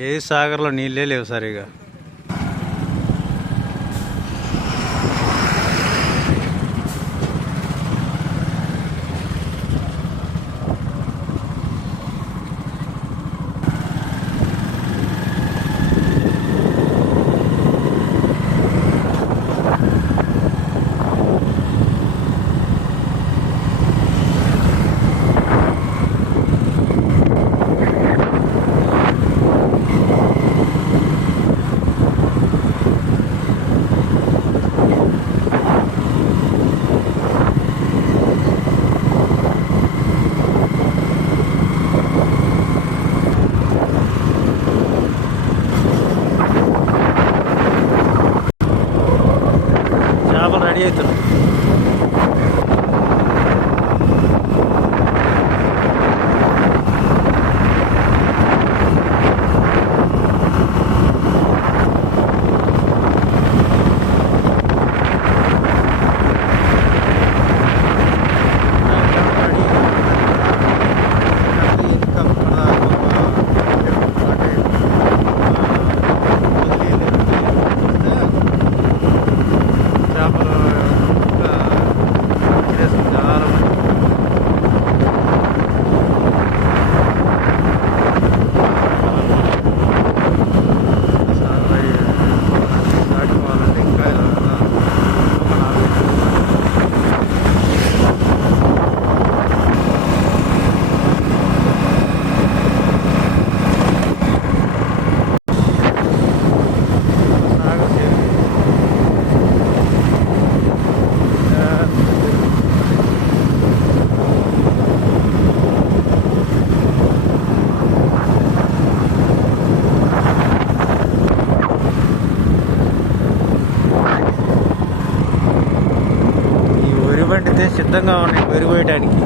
ఏ సాగర్లో నీళ్ళే లేవు సరిగా. రెడీ అవుతున్నాం. బండితే సిద్ధంగా ఉన్నాయి పెరిగిపోయటానికి.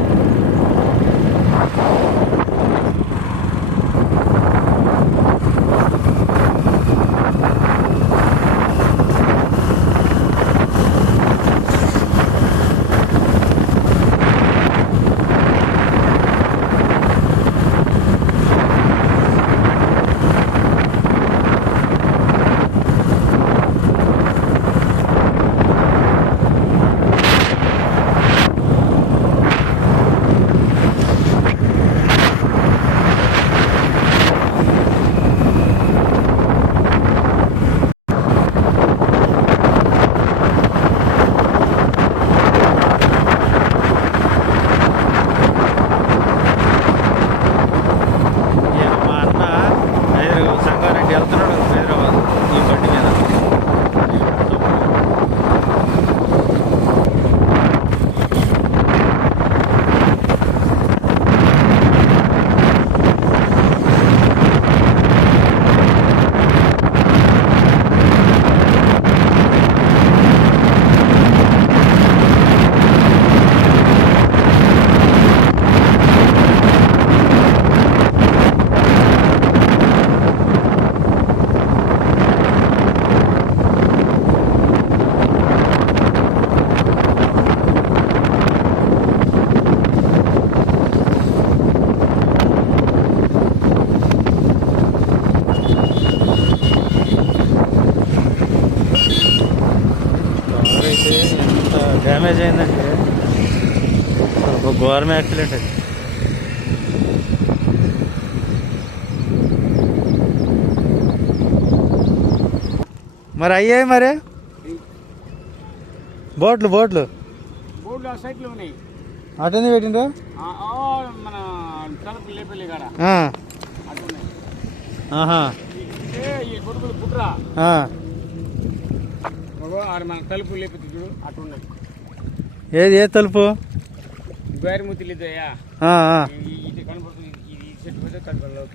ఎంత డ్యామేజ్ అయిందంటే ఒక ఘోరం యాక్సిడెంట్ అది. మరి అయ్యాయి మరి బోట్లు బోట్లు బోట్లు ఆ సైట్లో ఉన్నాయి. అటెందుకు పెట్టిండ్రు? మన తలుపు లేపల్లి కాడ కొడుకులు పుట్రా మన తలుపు లేకపోతే చూడు అటున్నాయి. ఏది ఏ తలుపు? గైరమూర్తి లేదయ్యా ఇది కనపడుతుంది. ఇది చెట్టు పోతే కనపడలేదు.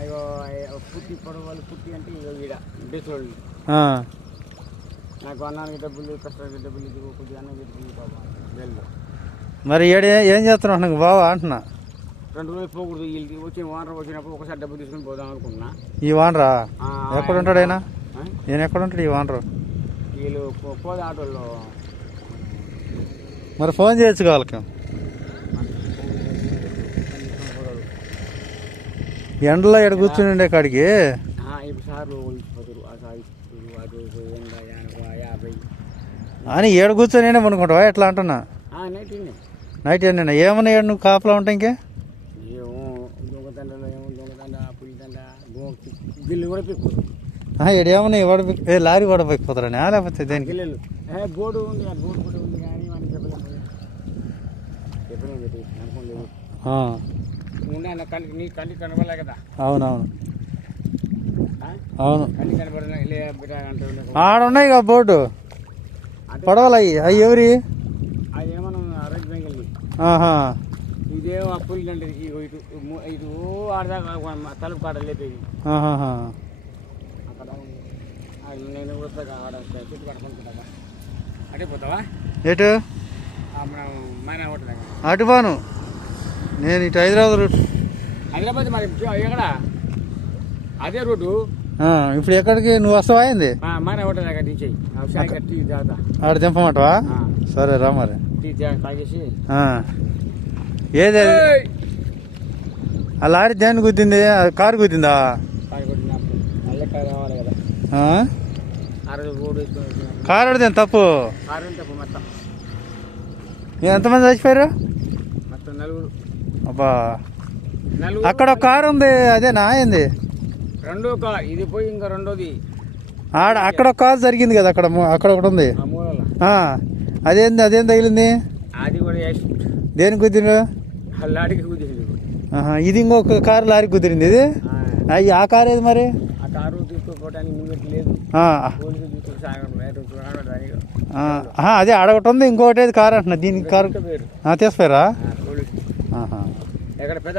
అయ్యో పుట్టి పొడవు వాళ్ళు పుట్టి అంటే ఈడ బేసోళ్ళు నాకు అన్నానికి డబ్బులు కష్టానికి డబ్బులు ఇది కొద్దిగా అన్నం పెట్టుకుంది బాబా వెళ్ళి. మరి ఏడు ఏం చేస్తున్నావు నాకు బావా అంటున్నా? 2 రోజులు పోకూడదు. వీళ్ళకి వచ్చి వానర్ వచ్చినప్పుడు ఒకసారి డబ్బులు తీసుకుని పోదాం అనుకున్నా. ఈ వానరా ఎక్కడ ఉంటాడు ఆయన? నేను ఎక్కడ ఉంటాడు ఈ వానరు? వీళ్ళు పోదే ఆటోల్లో. మరి ఫోన్ చేయొచ్చు వాళ్ళకి. ఎండలో ఎక్కడ కూర్చుని కాడికి ఇప్పుడు సార్లు ఒలిచిపోతారు ఆ సాగిస్తారు అది 100, 50. అని ఏడ కూర్చొని అయినా పనుకుంటావా ఎట్లా అంటున్నా? నైట్ నైట్ ఏంటన్నా ఏమన్నా ఏడు నువ్వు కాపలా ఉంటా ఇంకే? ఏమో దొంగతండలో ఏమో దొంగతండ పులితండ గిల్లు కూడా పెక్కుతారు. ఏడేమన్నా వాడు లారీ కూడా పోయిపోతారని లేకపోతే దేనికి? గిల్లెలు బోర్డు ఉంది బోర్డు కూడా ఉంది కానీ మనకి చెప్పలేదు అనుకోలేదు. ఉండే అన్న కంటికి నీ కంటికి కనబడలే కదా. అవునవును అవును. కంటికి కనబడిన అంటే ఆడున్నాయి కదా బోర్డు పడవలు అవి ఎవరి? అది ఏమన్నా రైతు బ్యాంకులు. ఇదేమో ఆ పులి అంటే ఇటు ఇటు ఆడదాకా తలుపు కాడ లేపేది అక్కడ. నేను కూడా ఆడ చుట్టూ పడుకుంటున్నా. అటే పోతావా? ఎటు? మనం మైనా హోటల్ అటు బాను నేను ఇటు హైదరాబాద్ రూట్. హైదరాబాద్ మరి ఎక్కడ అదే రోడ్డు. ఇప్పుడు ఎక్కడికి నువ్వు వస్తావా? అయింది మైనా హోటల్ దగ్గర దించేయి టీ తాగుతా. ఆడ దింపమంటావా? సరే రా మరి. టీ తాగేసి ఏది ఆ లారీ దేని గుద్దింది? కారు గుద్దిందా? కారు రావాలి కదా. ఆ రోజు రోడ్డు కారు ఆడిదేం తప్పు? కారు తప్పు మొత్తం. ఎంతమంది చచ్చిపోయారు? మొత్తం 4. అబ్బా అక్కడ ఒక కారు ఉంది అదేనా? ఏంది రెండో కార్ ఇది పోయి ఇంకా రెండోది అక్కడ ఒక కారు జరిగింది కదా. అక్కడ ఒకటి ఉంది. అదేం తగిలింది? అది కూడా దేనికి కుదిరింది? లారీకి కుదిరింది. ఇది ఇంకొక కారు లారీకి కుదిరింది. ఇది ఆ కారు ఏది మరి? ఆ కారు తీసుకోవడానికి ముందు లేదు. అదే అడగటం ఉంది. ఇంకోటి ఏది కారు అంటున్నా. దీనికి కారు తీసిపోయారా? ఎక్కడ పెద్ద